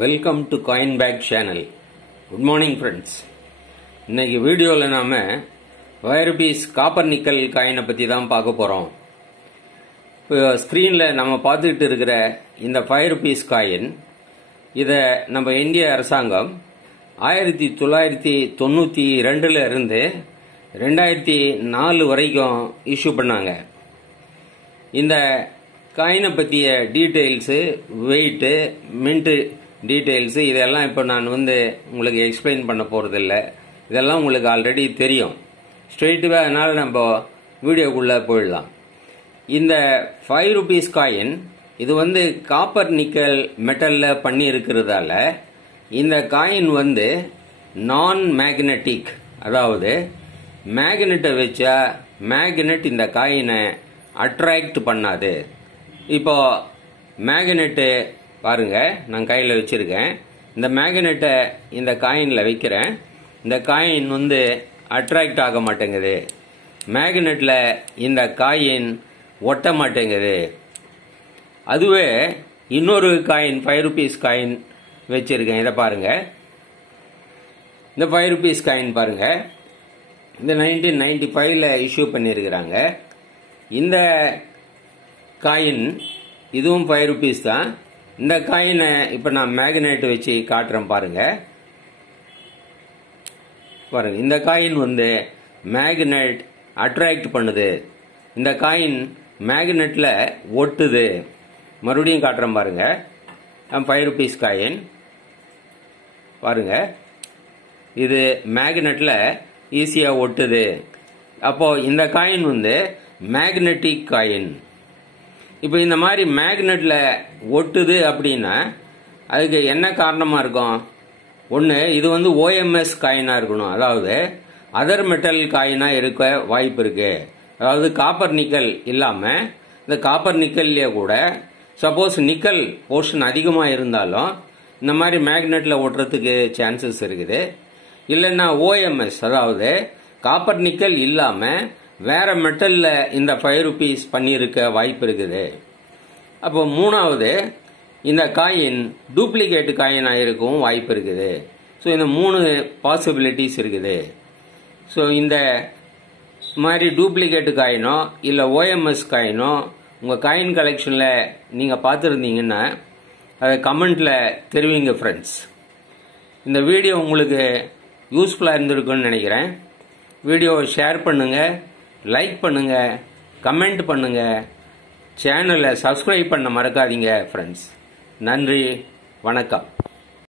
Welcome to coin back channel. Good morning friends. இன்னைக்கு வீடியோவில் நாம் ₹5 காப்பர் நிக்கல் காயினை பற்றி தான் பார்க்க போகிறோம். இப்போ ஸ்க்ரீனில் நம்ம பார்த்துக்கிட்டு இருக்கிற இந்த ₹5 காயின், இதை நம்ம இந்திய அரசாங்கம் 1992 இருந்து 2004 வரைக்கும் இஷ்யூ பண்ணாங்க. இந்த காயினை பற்றிய டீட்டெயில்ஸு, வெயிட்டு, மின்ட்டு டீட்டெயில்ஸு இதெல்லாம் இப்போ நான் உங்களுக்கு எக்ஸ்பிளைன் பண்ண போகிறதில்ல. இதெல்லாம் உங்களுக்கு ஆல்ரெடி தெரியும். ஸ்ட்ரெயிட்டுவே அதனால் நம்ம வீடியோக்குள்ளே போயிடலாம். இந்த ₹5 காயின் இது காப்பர் நிக்கல் மெட்டலில் பண்ணி இருக்கிறதால இந்த காயின் நான் மேக்னெட்டிக், அதாவது மேக்னெட்டை வச்சா மேக்னெட் இந்த காயினை அட்ராக்ட் பண்ணாது. இப்போ மேக்னெட்டு பாருங்க, நான் கையில் வச்சிருக்கேன். இந்த மேக்னெட்டை இந்த காயினில் வைக்கிறேன். இந்த காயின் அட்ராக்ட் ஆக மாட்டேங்குது. மேக்னெட்டில் இந்த காயின் ஒட்ட மாட்டேங்குது. அதுவே இன்னொரு காயின் ₹5 காயின் வச்சிருக்கேன். இதை பாருங்க, இந்த ₹5 காயின் பாருங்க, இந்த 1995 இஷ்யூ பண்ணியிருக்கிறாங்க. இந்த காயின் இதுவும் ₹5 தான். இந்த காயினை இப்போ நான் மேக்னெட் வச்சு காட்டுறேன் பாருங்க. பாருங்க, இந்த காயின் மேக்னெட் அட்ராக்ட் பண்ணுது. இந்த காயின் மேக்னெட்ல ஒட்டுது. மறுபடியும் காட்டுறேன் பாருங்க. ₹5 காயின் பாருங்க, இது மேக்னெட்ல ஈஸியா ஒட்டுது. அப்போ இந்த காயின் மேக்னெட்டிக் காயின். இப்போ இந்த மாதிரி மேக்னெட்ல ஒட்டுது அப்படின்னா அதுக்கு என்ன காரணமா இருக்கும்? ஒன்று, இது OMS காயினா இருக்கணும், அதாவது அதர் மெட்டல் காயினா இருக்க வாய்ப்பு இருக்கு. அதாவது காப்பர் நிக்கல் இல்லாம இந்த காப்பர் நிக்கல்லே கூட சப்போஸ் நிக்கல் போர்ஷன் அதிகமாக இருந்தாலும் இந்த மாதிரி மேக்னெட்ல ஒட்டுறதுக்கு சான்சஸ் இருக்குது. இல்லைன்னா OMS, அதாவது காப்பர் நிக்கல் இல்லாம வேற மெட்டல்ல இந்த ₹5 பண்ணியிருக்க வாய்ப்பு இருக்குது. அப்போ மூணாவது, இந்த காயின் டூப்ளிகேட் காயின் ஆயிருக்கவும் வாய்ப்பு இருக்குது. ஸோ இந்த 3 பாசிபிலிட்டிஸ் இருக்குது. ஸோ இந்த மாதிரி டூப்ளிகேட் காயினோ இல்லை OMS காயினோ உங்கள் காயின் கலெக்ஷனில் நீங்கள் பார்த்துருந்தீங்கன்னா அதை கமெண்ட்ல தெரிவிங்க ஃப்ரெண்ட்ஸ். இந்த வீடியோ உங்களுக்கு யூஸ்ஃபுல்லாக இருந்திருக்குன்னு நினைக்கிறேன். வீடியோவை ஷேர் பண்ணுங்க, லைக் பண்ணுங்க, கமெண்ட் பண்ணுங்க, சேனலை சப்ஸ்கிரைப் பண்ண மறக்காதீங்க ஃப்ரெண்ட்ஸ். நன்றி, வணக்கம்.